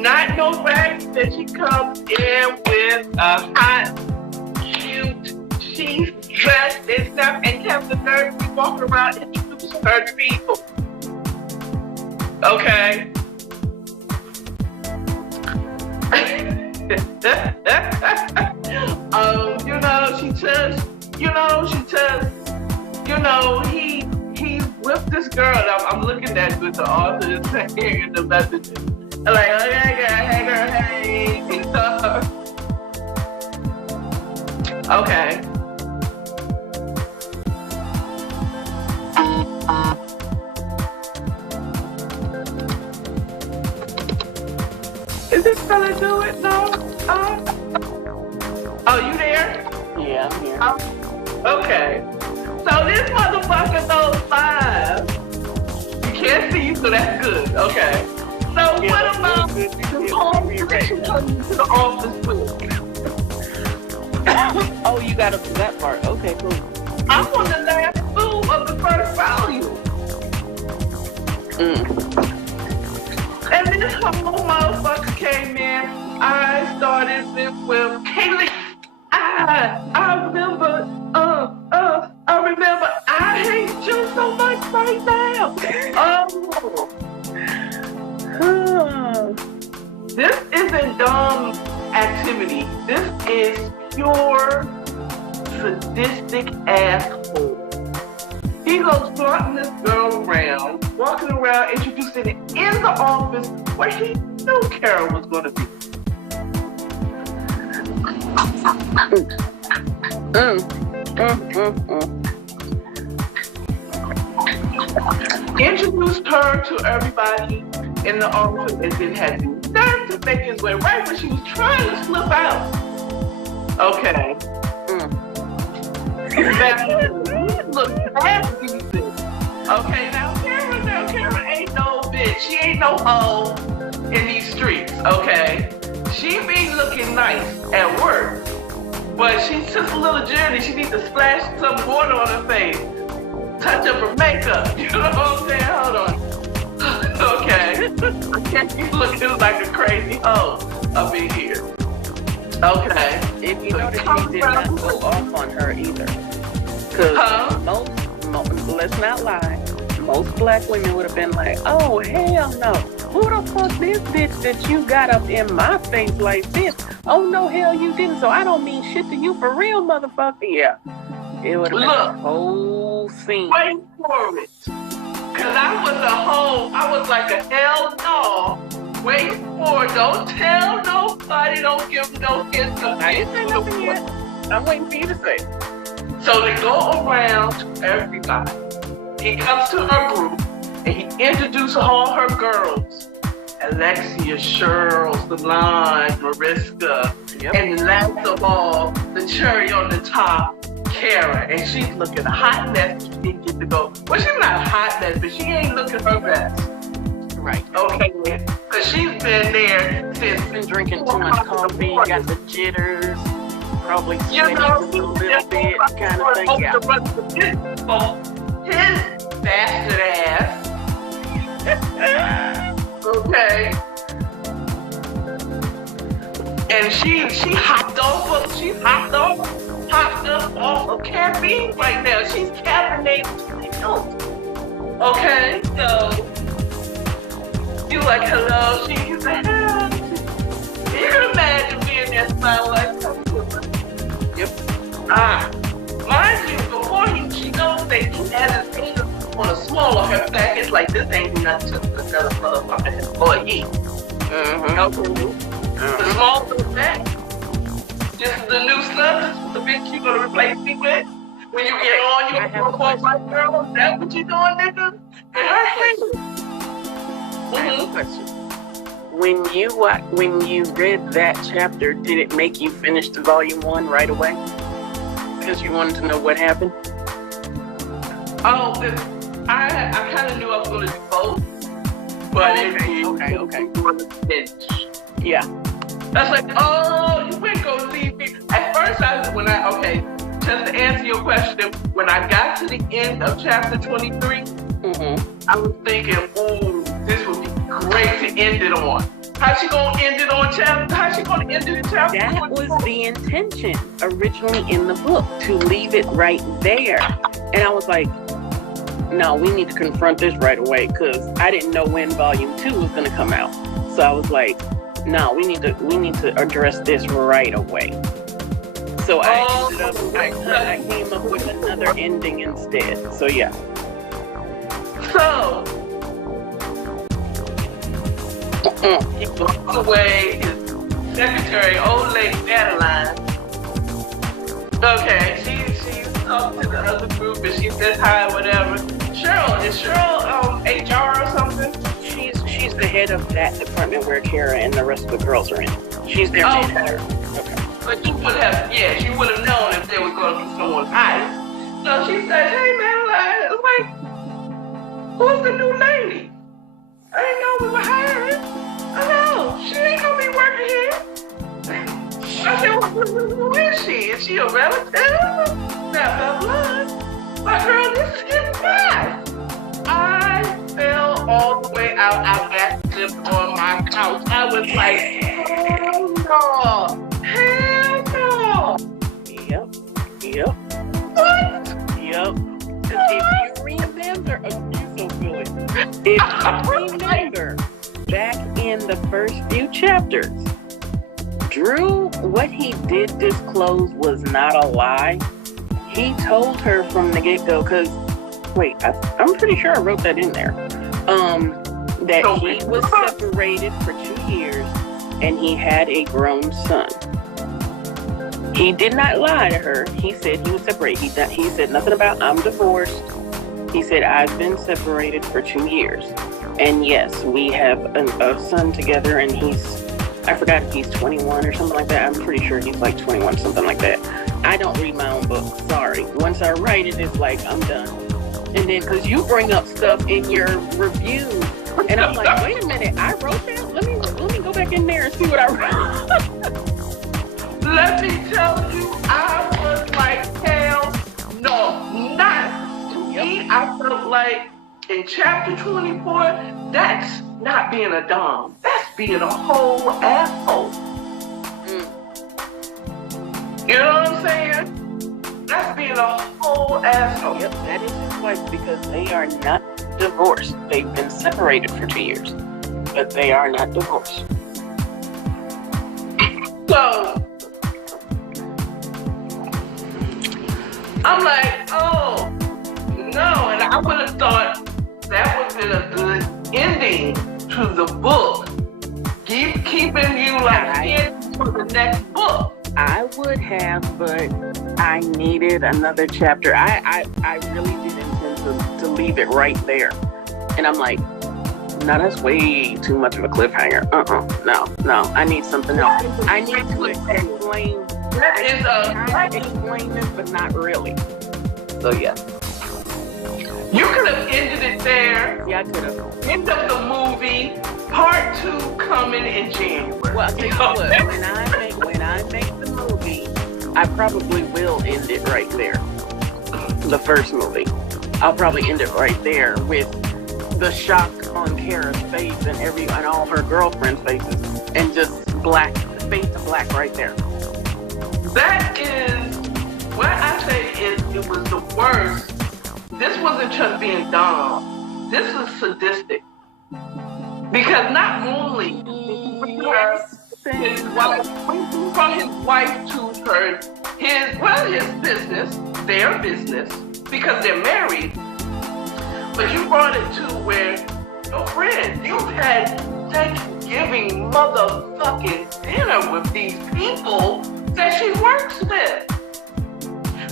Not no raggedy that she comes in with a hot, cute, she's dressed and stuff and kept the nerve to be walking around introducing her to people. Okay. He with this girl. I'm looking at with the author is saying in the messages. Like, hey girl, hey. Okay. Is this gonna do it? No? Oh, you there? Yeah, I'm here. Okay. So this motherfucker goes live. You can't see, so that's good. Okay. So what about the whole connection coming to the office too? Oh, you got up to that part. Okay, cool. I'm on the last two of the first volume. And this whole motherfucker came in. I started with Kaylee. I remember I hate you so much right now. This isn't dumb activity. This is pure sadistic asshole. He goes flaunting this girl around, walking around, introducing it in the office where he knew Carol was going to be. Introduced her to everybody in the office and then had the nerve to make his way right when she was trying to slip out. Okay. Look bad decent. Okay, now Karen ain't no bitch. She ain't no hoe in these streets, okay? She be looking nice at work, but she's just a little journey. She needs to splash some water on her face, touch up her makeup. You know what I'm saying? Hold on. Okay. I can't be looking like a crazy hoe up in here. Okay. If you notice, he did not go off on her either. Because most, let's not lie, most black women would have been like, oh, hell no. Who the fuck this bitch that you got up in my face like this? Oh, no, hell you didn't. So I don't mean shit to you for real, motherfucker. Yeah. It would have been a whole scene. Wait for it. Because I was a hoe. I was like a hell no. Wait for it. Don't tell nobody. Don't give no hints. I didn't say nothing yet. I'm waiting for you to say. So they go around to everybody. He comes to her group and he introduces all her girls. Alexia, Cheryl, Solange, Mariska, and last of all, the cherry on the top, Kara. And she's looking a hot mess. She didn't get to go. Well, she's not a hot mess, but she ain't looking her best. Right. Okay. Because she's been there since. Been drinking too much coffee, got the jitters, probably sweating a little bit, kind of thing. Yeah. His bastard ass. Okay. And she hopped up off of caffeine right now. She's caffeinated. Okay, so you like, hello, she's like, hello. You can imagine being there smiling like, yep. Mind you, before she goes there, he has his finger on a small of her back. It's like, this ain't nothing to another motherfucker employee. Okay. The small of the back. This is the new substance, the bitch you gonna replace me with. When you get on, you gonna call my girl. Is that what you doing, nigga? And her hand. I have a question. When you read that chapter, did it make you finish the volume 1 right away? Because you wanted to know what happened? Oh, I kind of knew I was going to do both, but okay. Yeah. That's like, oh, you ain't going to leave me. At first, just to answer your question, when I got to the end of chapter 23, I was thinking, ooh, this would be great to end it on. How she gonna end it on chapter? How she gonna end it in chapter? That was the intention originally in the book, to leave it right there. And I was like, no, we need to confront this right away, because I didn't know when volume 2 was gonna come out. So I was like, no, we need to address this right away. So I came up with another ending instead. So yeah. So he walks away, his secretary, old lady Madeline. Okay, she talks to the other group and she says hi, whatever. Cheryl, is Cheryl HR or something? She's the head of that department where Kara and the rest of the girls are in. She's their manager. Okay. But you would have, she would have known if they were going to be someone's hire. So she said, hey, Madeline, it's like, who's the new lady? I didn't know we were hiring. I know, she ain't going to be working here. I said, who is she? Is she a relative? Not my blood. My girl, this is getting fast. I fell all the way out. I backflipped on my couch. I was like, hell no. Hell no. Yep. What? Yep. If you remember, you're so silly. If you remember, back in the first few chapters, Drew, what he did disclose was not a lie. He told her from the get-go, because, wait, I'm pretty sure I wrote that in there, that he was separated for 2 years and he had a grown son. He did not lie to her. He said he was separated. He said nothing about, I'm divorced. He said, I've been separated for 2 years. And yes, we have a son together, and I forgot if he's 21 or something like that. I'm pretty sure he's like 21, something like that. I don't read my own book. Sorry. Once I write it, it's like, I'm done. And then, because you bring up stuff in your review, and I'm like, wait a minute, I wrote that? Let me go back in there and see what I wrote. Let me tell you, I was like, hell no, not to me. I felt like in chapter 24, that's not being a dom. That's being a whole asshole. You know what I'm saying? That's being a whole asshole. Yep, that is his wife, because they are not divorced. They've been separated for 2 years, but they are not divorced. So I'm like, oh no, and I would have thought that would have been a good ending to the book. Keeping you like in for the next book. I would have, but I needed another chapter. I really did intend to leave it right there. And I'm like, no, that's way too much of a cliffhanger. No, I need something else. I need to explain. Explain this, but not really. So yeah. You could have ended it there. Yeah, I could have. End of the movie. Part 2 coming in January. Well, I'll tell you what, when I make the movie, I probably will end it right there. The first movie. I'll probably end it right there with the shock on Kara's face and all her girlfriends' faces, and just black, face to black right there. That is what I say is it was the worst. This wasn't just being dumb. This was sadistic. Because not only his wife, from his wife to his business, their business, because they're married, but you brought it to where your friend, you had Thanksgiving motherfucking dinner with these people that she works with.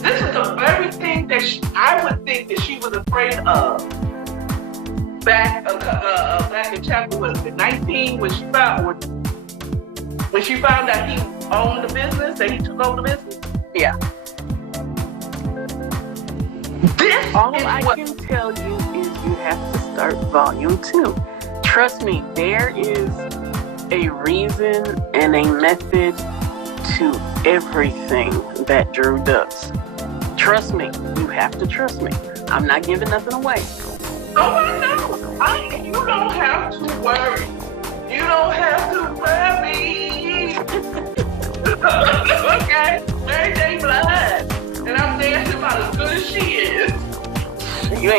This is the very thing that I would think that she was afraid of. Back in chapter 19, when she found out he owned the business, that he took over the business. Yeah. All I can tell you is you have to start volume 2. Trust me, there is a reason and a method to everything that Drew does. Trust me, you have to trust me. I'm not giving nothing away. Oh, I know. You don't have to worry. You don't have to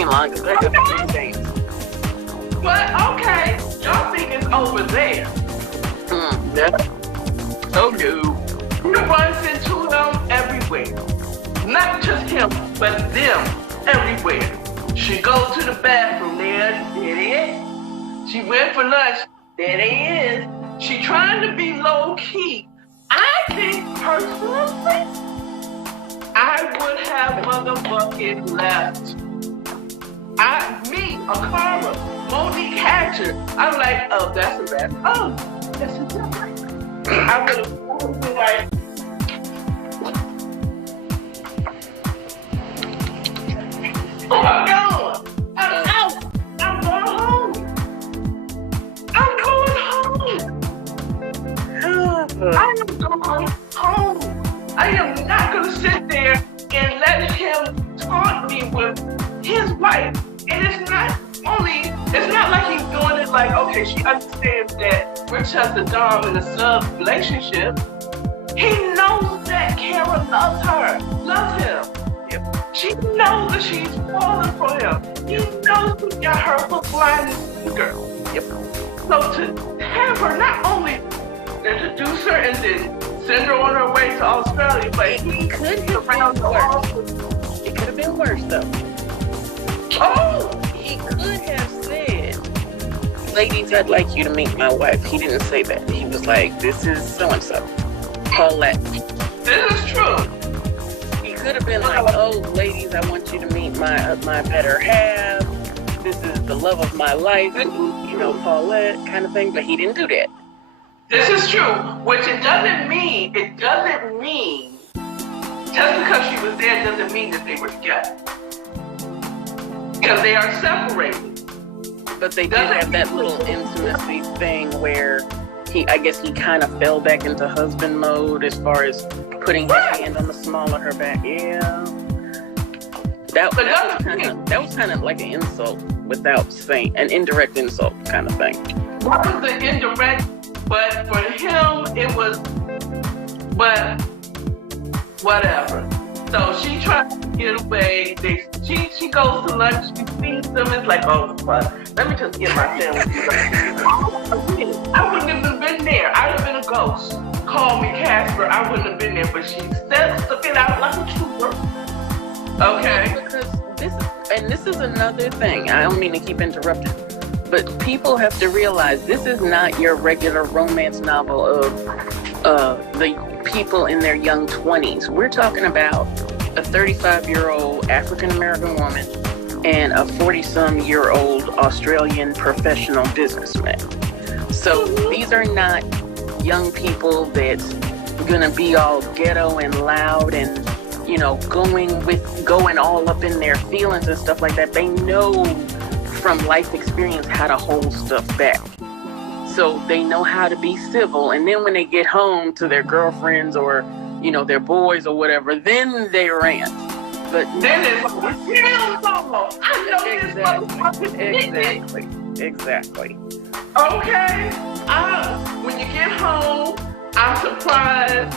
long because I got a few days. But okay, y'all think it's over there. Oh no. He runs into them everywhere. Not just him, but them everywhere. She goes to the bathroom, there it is. She went for lunch, there it is. She trying to be low key. I think personally, I would have motherfucking left. Akara, Monique Hatcher. I'm like, oh, that's a wrap. Oh, that's a different. I would have been like, oh, I'm going. I'm out. I'm going home. I'm going home. I am going home. I am not going to sit there and let him taunt me with his wife. And it's not like he's doing it like, okay, she understands that we're just a dom and a sub relationship. He knows that Kara loves him. Yep. She knows that she's falling for him. He knows he got her hook, line, and sinker. Yep. So to have her not only introduce her and then send her on her way to Australia, but he could have been worse. It could have been worse though. Oh! He could have said, ladies, I'd like you to meet my wife. He didn't say that. He was like, this is so-and-so. Paulette. This is true. He could have been like, oh, ladies, I want you to meet my better half. This is the love of my life. You know, Paulette kind of thing. But he didn't do that. This is true. Which it doesn't mean, just because she was there doesn't mean that they were together. Because they are separated. But they did have that little intimacy thing where I guess he kind of fell back into husband mode as far as putting his hand on the small of her back. Yeah. That was kind of like an insult without saying, an indirect insult kind of thing. What was the indirect? But for him, it was, but whatever. So she tried to get away. She goes to lunch. She sees them. It's like, oh, fuck. Let me just get my sandwich. I wouldn't have been there. I'd have been a ghost. Call me Casper. I wouldn't have been there. But she stuck it out like a trooper. Okay. Because this is another thing. I don't mean to keep interrupting. But people have to realize this is not your regular romance novel of the people in their young 20s. We're talking about a 35-year-old African-American woman and a 40-some-year-old Australian professional businessman. So these are not young people that's gonna be all ghetto and loud and, you know, going all up in their feelings and stuff like that. They know from life experience how to hold stuff back. So they know how to be civil, and then when they get home to their girlfriends or, you know, their boys or whatever, then they rant. But then it's like, hell no! I know Exactly. Okay. When you get home, I'm surprised